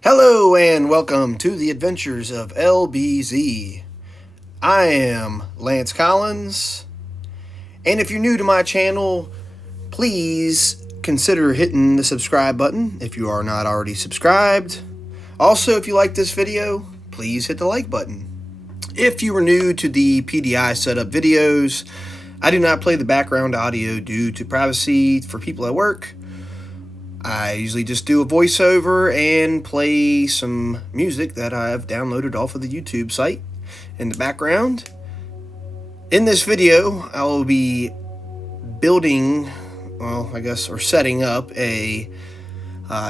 Hello and welcome to the adventures of LBZ. I am Lance Collins, and if you're new to my channel, please consider hitting the subscribe button if you are not already subscribed. Also, if you like this video, please hit the like button. If you are new to the PDI setup videos, I do not play the background audio due to privacy for people at work. I usually just do a voiceover and play some music that I've downloaded off of the YouTube site in the background. In this video, I will be building, or setting up a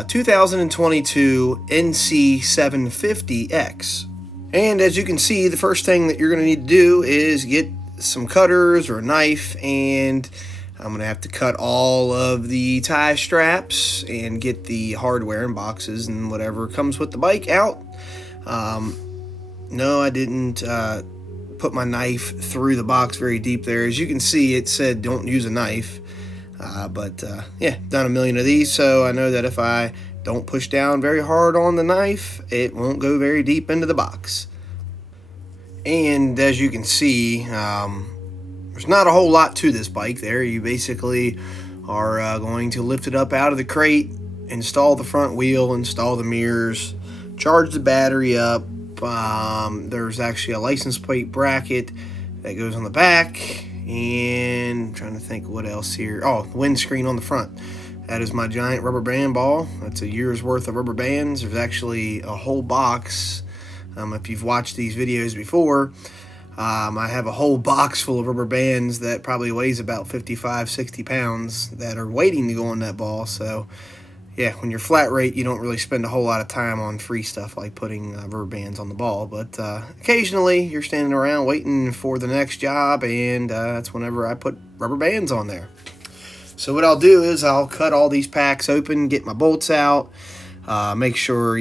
2022 NC750X. And as you can see, the first thing that you're going to need to do is get some cutters or a knife, and I'm going to have to cut all of the tie straps and get the hardware and boxes and whatever comes with the bike out. No, I didn't put my knife through the box very deep there. As you can see, it said don't use a knife. Yeah, done a million of these, so I know that if I don't push down very hard on the knife, it won't go very deep into the box. And as you can see, there's not a whole lot to this bike there. You basically are going to lift it up out of the crate, install the front wheel, install the mirrors, charge the battery up. There's actually a license plate bracket that goes on the back, and I'm trying to think what else here. Oh, the windscreen on the front. That is my giant rubber band ball. That's a year's worth of rubber bands. There's actually a whole box. If you've watched these videos before, I have a whole box full of rubber bands that probably weighs about 55, 60 pounds that are waiting to go on that ball. So, yeah, when you're flat rate, you don't really spend a whole lot of time on free stuff like putting rubber bands on the ball. But occasionally, you're standing around waiting for the next job, and that's whenever I put rubber bands on there. So what I'll do is I'll cut all these packs open, get my bolts out, make sure,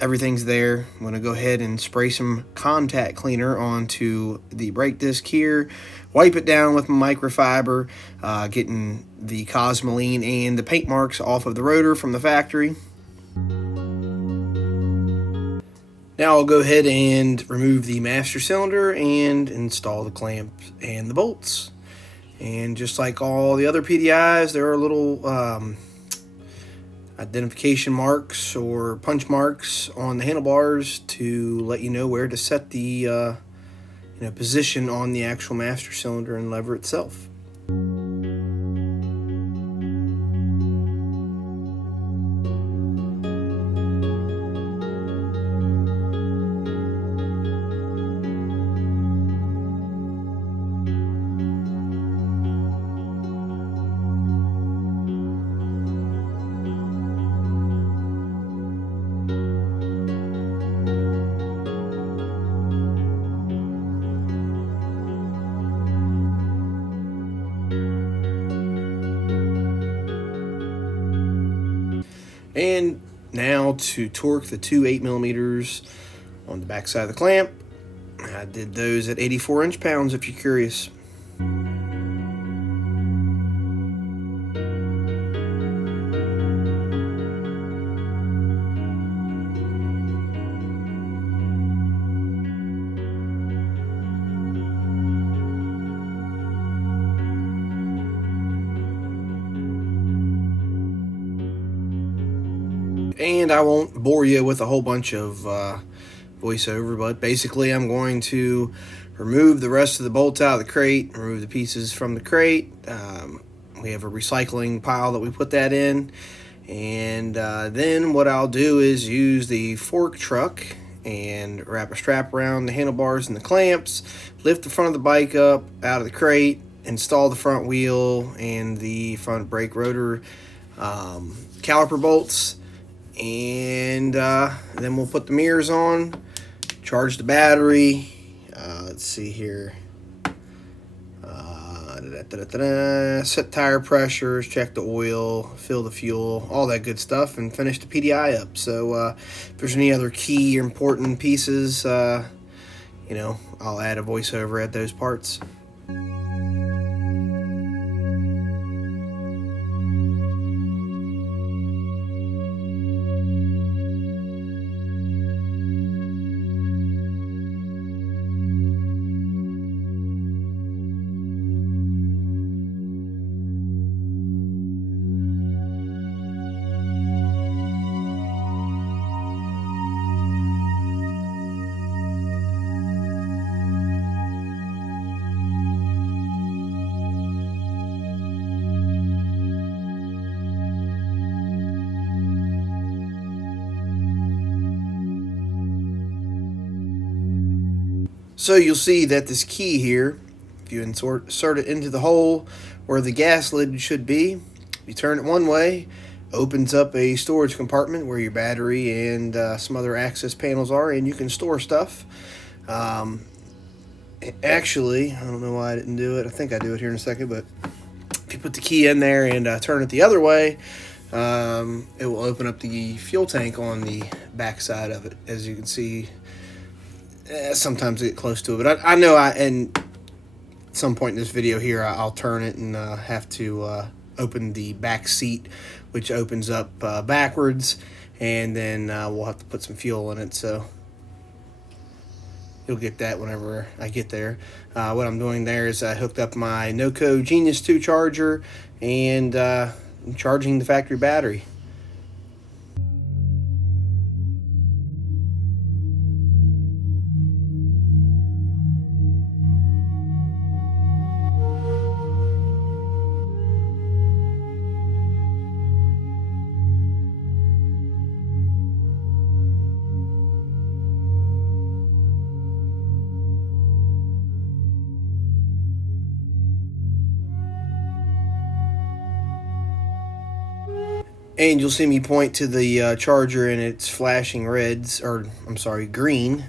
everything's there. I'm going to go ahead and spray some contact cleaner onto the brake disc here, wipe it down with my microfiber, getting the Cosmoline and the paint marks off of the rotor from the factory. Now I'll go ahead and remove the master cylinder and install the clamps and the bolts. And just like all the other PDIs, there are little identification marks or punch marks on the handlebars to let you know where to set the position on the actual master cylinder and lever itself. And now to torque the two 8mm on the back side of the clamp. I did those at 84 inch-pounds if you're curious. And I won't bore you with a whole bunch of voiceover, but basically I'm going to remove the rest of the bolts out of the crate, remove the pieces from the crate. We have a recycling pile that we put that in. And then what I'll do is use the fork truck and wrap a strap around the handlebars and the clamps, lift the front of the bike up out of the crate, install the front wheel and the front brake rotor caliper bolts. And then we'll put the mirrors on, charge the battery. Let's see here. Set tire pressures, check the oil, fill the fuel, all that good stuff, and finish the PDI up. So if there's any other key or important pieces, I'll add a voiceover at those parts. So you'll see that this key here, if you insert it into the hole where the gas lid should be, you turn it one way, opens up a storage compartment where your battery and some other access panels are, and you can store stuff. Actually, I don't know why I didn't do it. I think I do it here in a second, but if you put the key in there and turn it the other way, it will open up the fuel tank on the back side of it. As you can see, sometimes I get close to it, but I know and at some point in this video here, I'll turn it and have to open the back seat, which opens up backwards, and then we'll have to put some fuel in it. So you'll get that whenever I get there. What I'm doing there is I hooked up my NOCO Genius 2 charger and I'm charging the factory battery. And you'll see me point to the charger and it's flashing reds, or I'm sorry, green.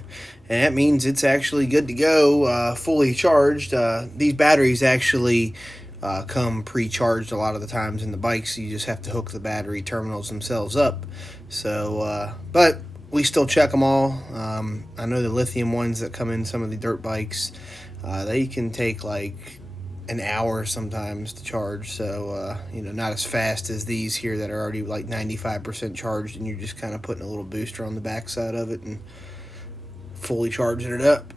And that means it's actually good to go, fully charged. These batteries actually come pre-charged a lot of the times in the bikes. You just have to hook the battery terminals themselves up. So, but we still check them all. I know the lithium ones that come in some of the dirt bikes, they can take like an hour sometimes to charge, so not as fast as these here that are already like 95% charged, and you're just kind of putting a little booster on the back side of it and fully charging it up.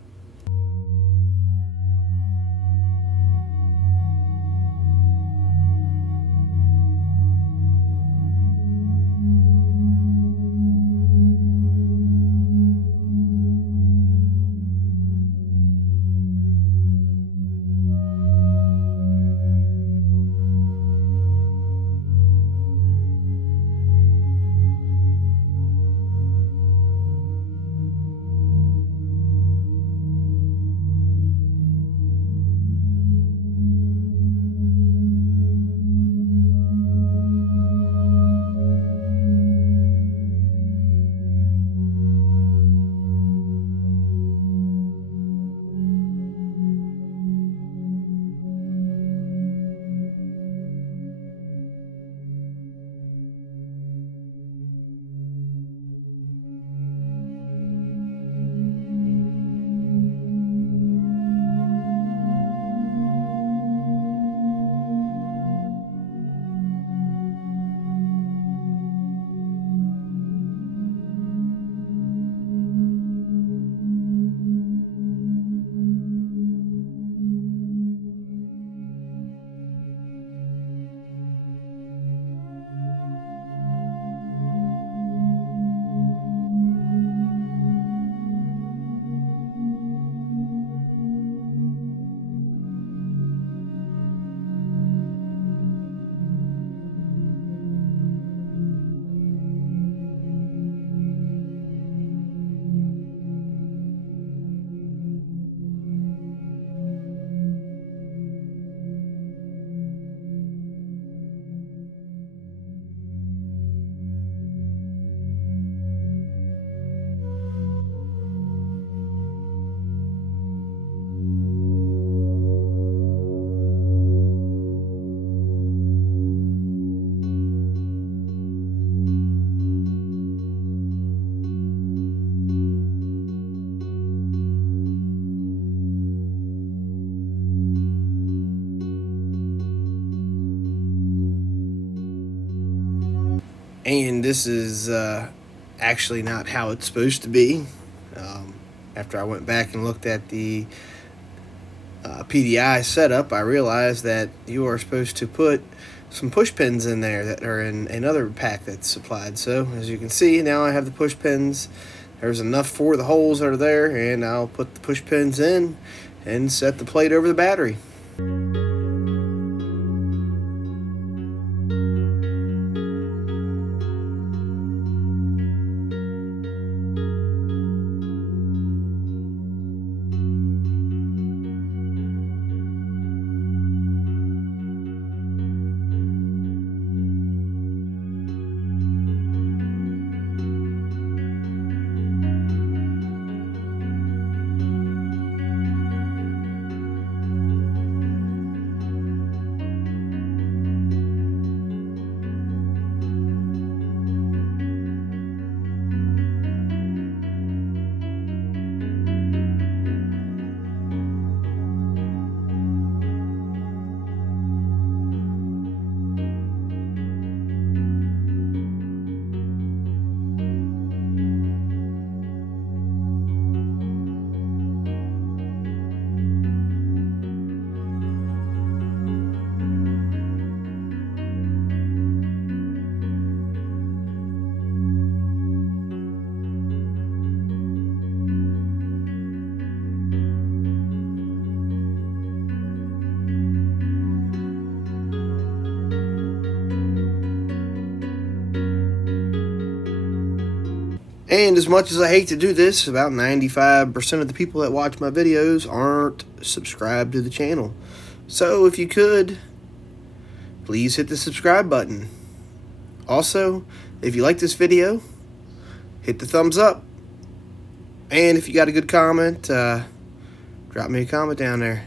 And this is actually not how it's supposed to be. After I went back and looked at the PDI setup, I realized that you are supposed to put some push pins in there that are in another pack that's supplied. So as you can see, now I have the push pins. There's enough for the holes that are there, and I'll put the push pins in and set the plate over the battery. And as much as I hate to do this, about 95% of the people that watch my videos aren't subscribed to the channel. So if you could, please hit the subscribe button. Also, if you like this video, hit the thumbs up. And if you got a good comment, drop me a comment down there.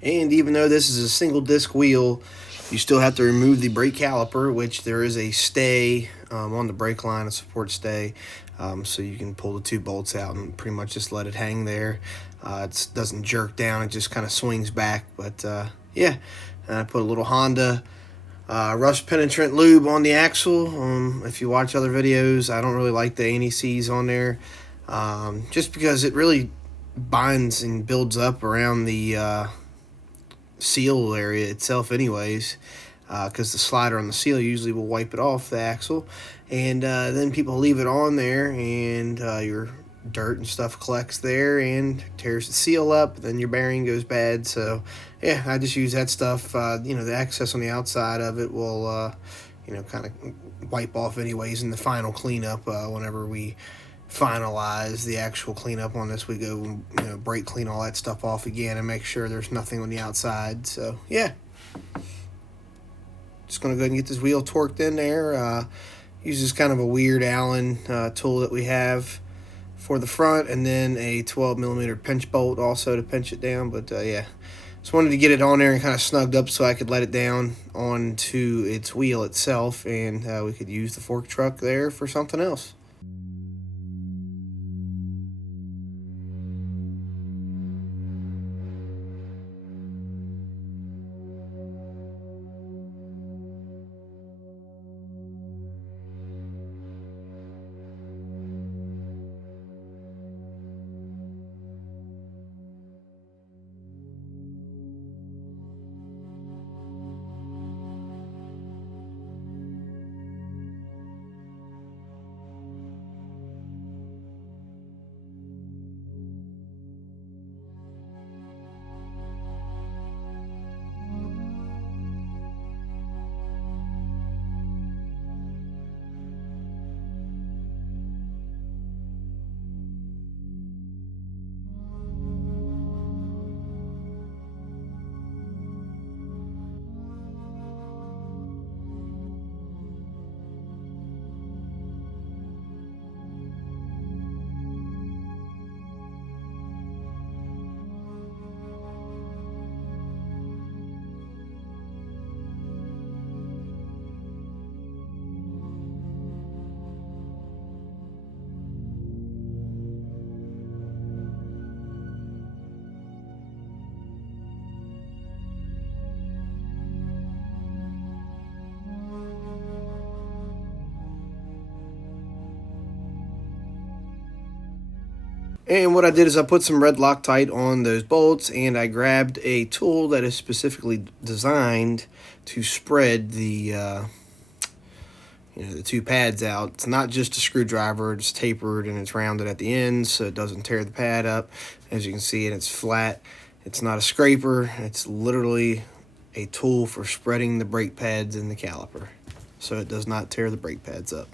And even though this is a single disc wheel, you still have to remove the brake caliper, which there is a stay on the brake line, a support stay, so you can pull the two bolts out and pretty much just let it hang there. It doesn't jerk down, it just kind of swings back. But yeah, I put a little Honda rust penetrant lube on the axle. If you watch other videos, I don't really like the NECs on there, just because it really binds and builds up around the seal area itself anyways, because the slider on the seal usually will wipe it off the axle, and then people leave it on there, and your dirt and stuff collects there and tears the seal up, then your bearing goes bad. So yeah, I just use that stuff. The excess on the outside of it will kind of wipe off anyways in the final cleanup. Whenever we finalize the actual cleanup on this, we go brake clean all that stuff off again and make sure there's nothing on the outside. So yeah, just gonna go ahead and get this wheel torqued in there. Uses kind of a weird Allen tool that we have for the front, and then a 12mm pinch bolt also to pinch it down. But yeah, just wanted to get it on there and kind of snugged up so I could let it down onto its wheel itself, and we could use the fork truck there for something else. And what I did is I put some red Loctite on those bolts, and I grabbed a tool that is specifically designed to spread the two pads out. It's not just a screwdriver, it's tapered and it's rounded at the ends so it doesn't tear the pad up. As you can see, and it's flat. It's not a scraper, it's literally a tool for spreading the brake pads in the caliper so it does not tear the brake pads up.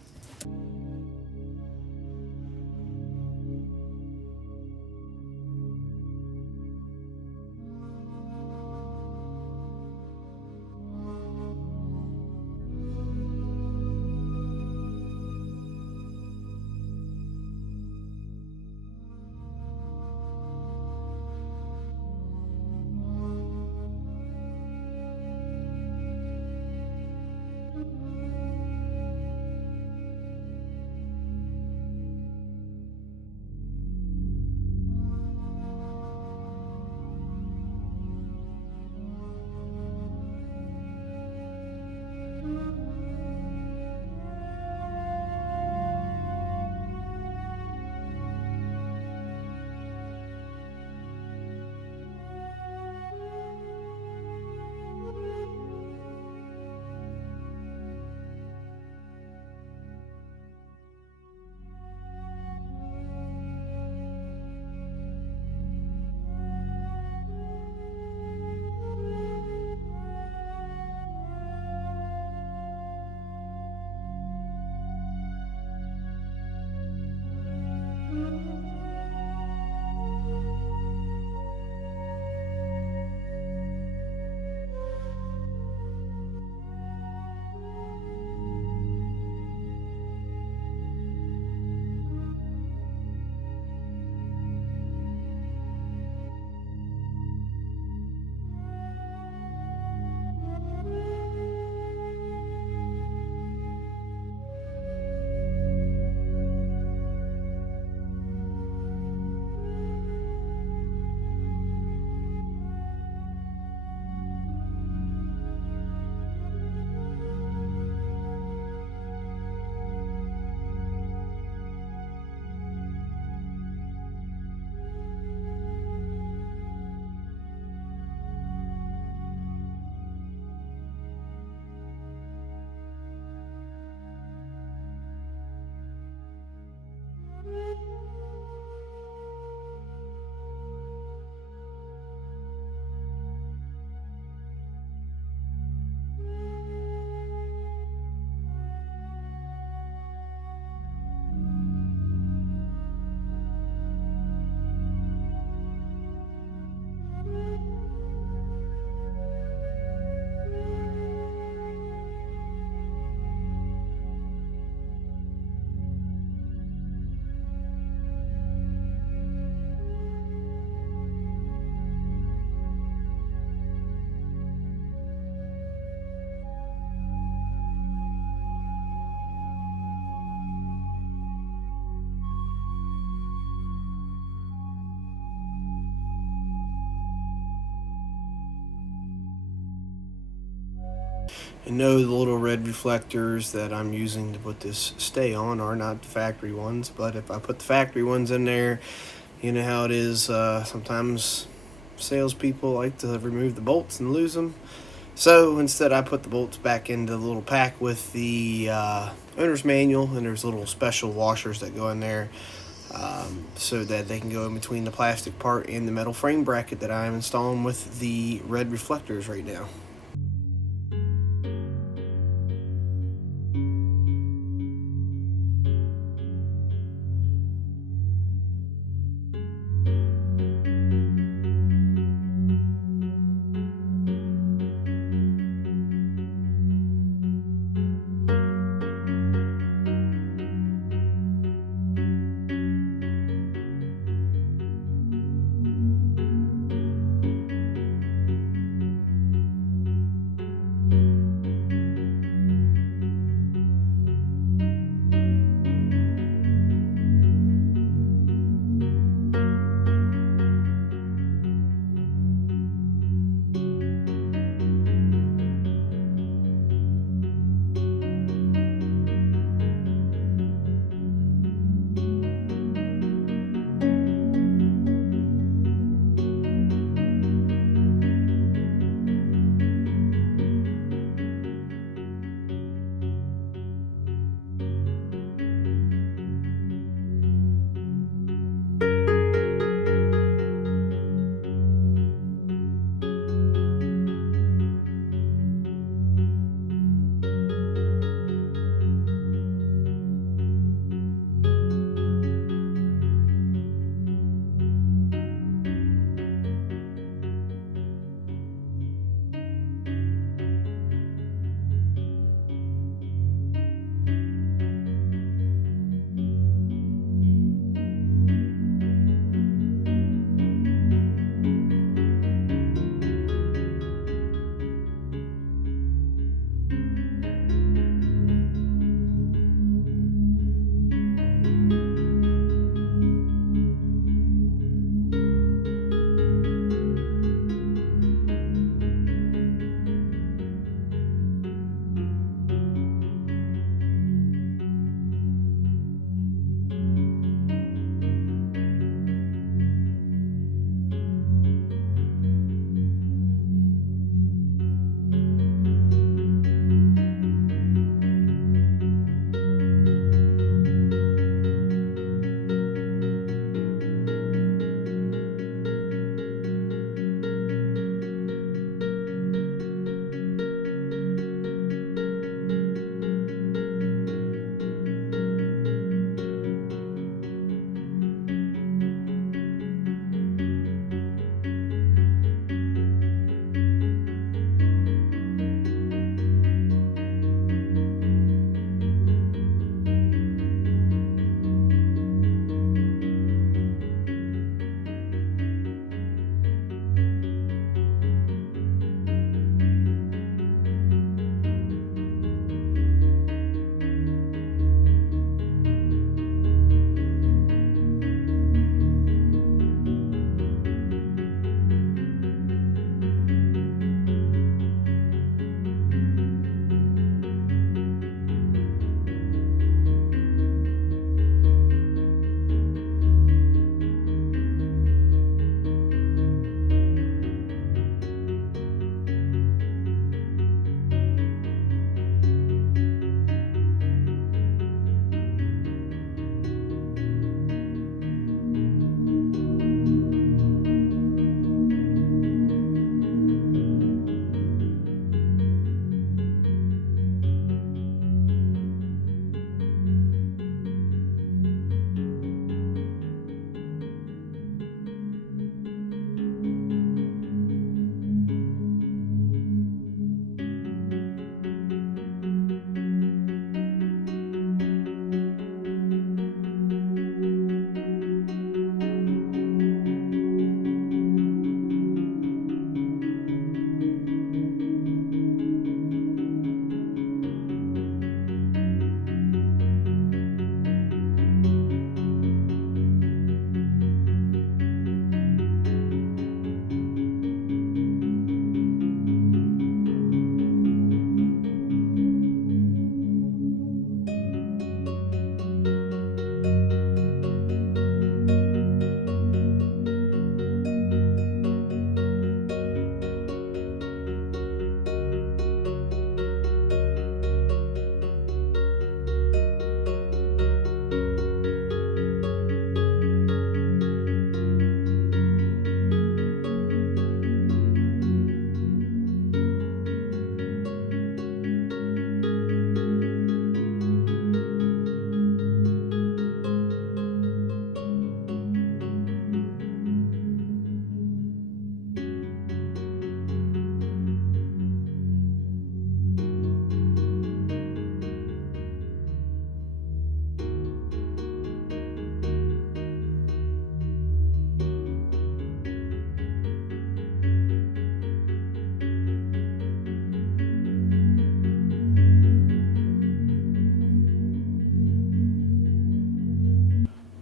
And no, the little red reflectors that I'm using to put this stay on are not the factory ones, but if I put the factory ones in there, you know how it is, sometimes salespeople like to remove the bolts and lose them. So instead I put the bolts back into the little pack with the owner's manual, and there's little special washers that go in there so that they can go in between the plastic part and the metal frame bracket that I'm installing with the red reflectors right now.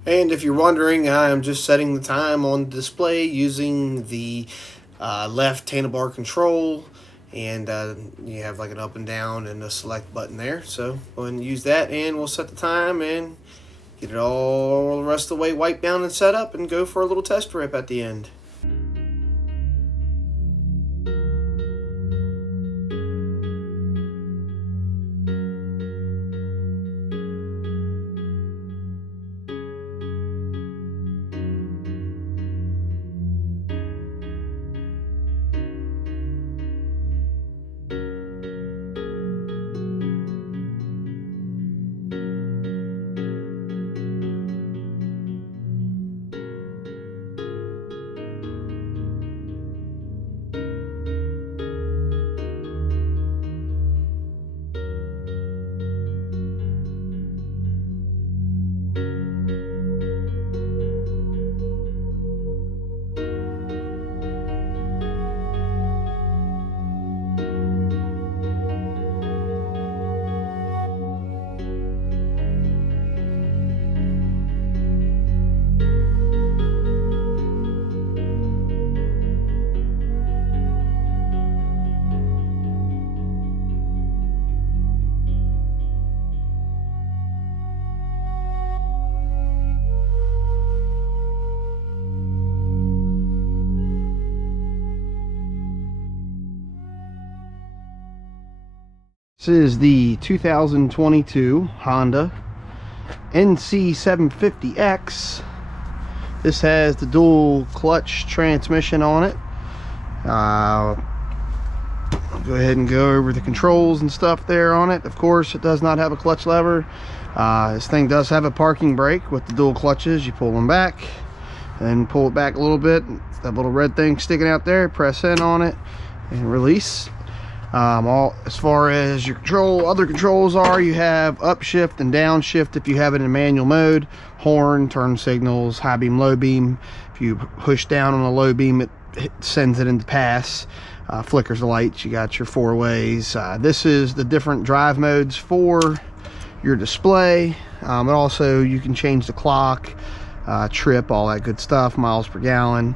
And if you're wondering, I am just setting the time on the display using the left handlebar control, and you have like an up and down and a select button there. So go ahead and use that, and we'll set the time and get it all the rest of the way wiped down and set up, and go for a little test rip at the end. This is the 2022 Honda NC750X. This has the dual clutch transmission on it. I'll go ahead and go over the controls and stuff there on it. Of course, it does not have a clutch lever. This thing does have a parking brake with the dual clutches. You pull them back and pull it back a little bit. That little red thing sticking out there, press in on it and release. As far as your other controls are, you have upshift and downshift if you have it in manual mode, horn, turn signals, high beam, low beam. If you push down on a low beam, it sends it into pass, flickers the lights. You got your 4 ways. This is the different drive modes for your display. And also you can change the clock, trip, all that good stuff, miles per gallon.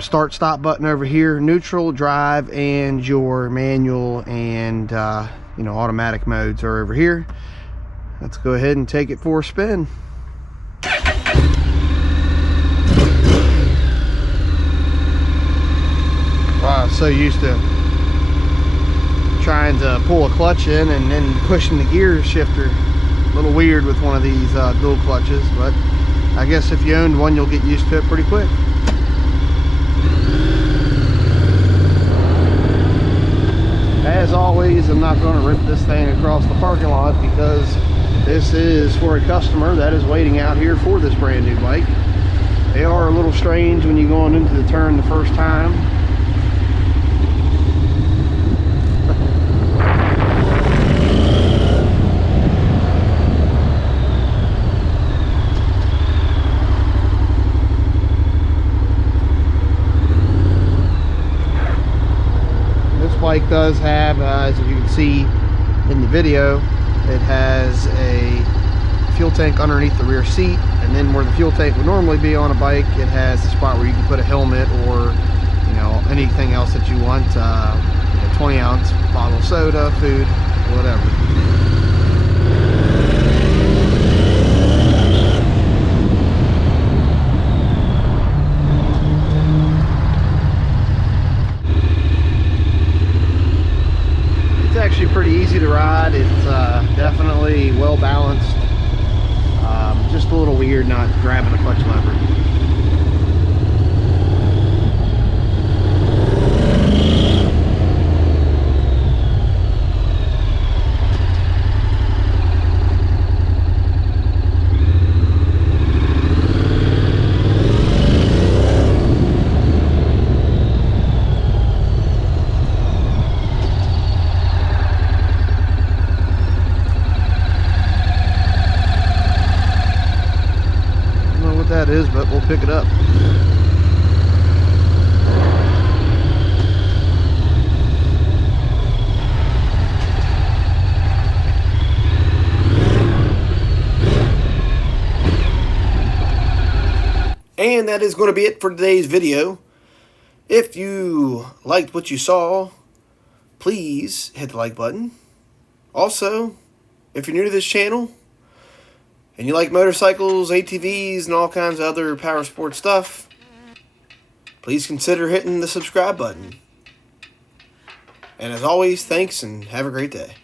Start stop button over here, neutral, drive, and your manual and automatic modes are over here. Let's go ahead and take it for a spin. Wow, I'm so used to trying to pull a clutch in and then pushing the gear shifter. A little weird with one of these dual clutches, but I guess if you owned one, you'll get used to it pretty quick. As always, I'm not going to rip this thing across the parking lot because this is for a customer that is waiting out here for this brand new bike. They are a little strange when you're going into the turn the first time. Bike does have, as you can see in the video, it has a fuel tank underneath the rear seat, and then where the fuel tank would normally be on a bike, it has a spot where you can put a helmet or anything else that you want, 20-ounce bottle of soda, food, whatever. Actually pretty easy to ride. It's definitely well balanced. Just a little weird not grabbing a clutch lever. That is, but we'll pick it up. And that is going to be it for today's video. If you liked what you saw, please hit the like button. Also, if you're new to this channel and you like motorcycles, ATVs, and all kinds of other power sports stuff, please consider hitting the subscribe button. And as always, thanks and have a great day.